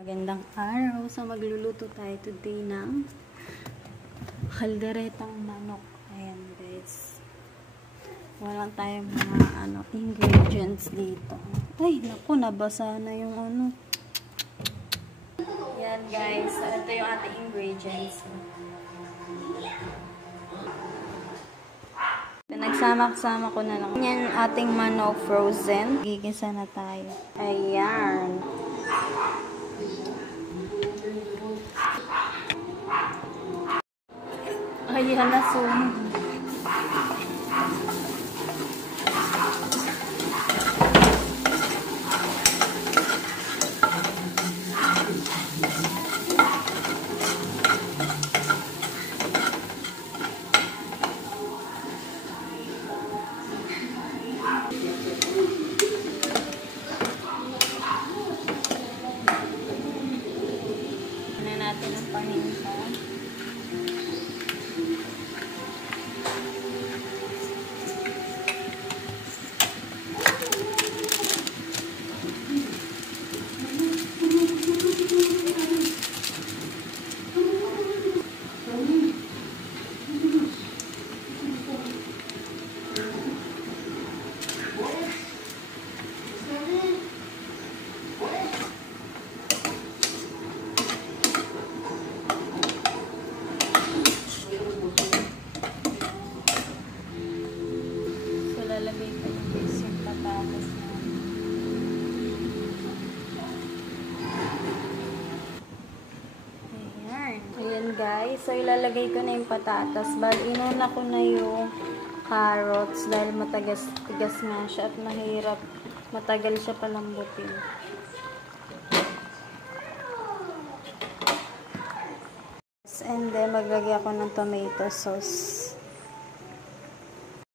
Magandang araw. So, magluluto tayo today ng kalderetang manok. Ayan, guys. Wala tayong mga ingredients dito. Ay, naku, nabasa na yung Ayan, guys. So, ito yung ating ingredients. Nagsama-sama ko na lang. Yan ating manok frozen. Gigisa na tayo. Ayan. Ayan na, sunog. Ano natin ang paninta. Lalagay ko yung basic patatas na. Ayan. Ayan, guys. So, ilalagay ko na yung patatas. Bali, inuna ko na yung carrots dahil matagas-tigas nga siya at mahirap. Matagal siya palambutin. And then, maglagay ako ng tomato sauce.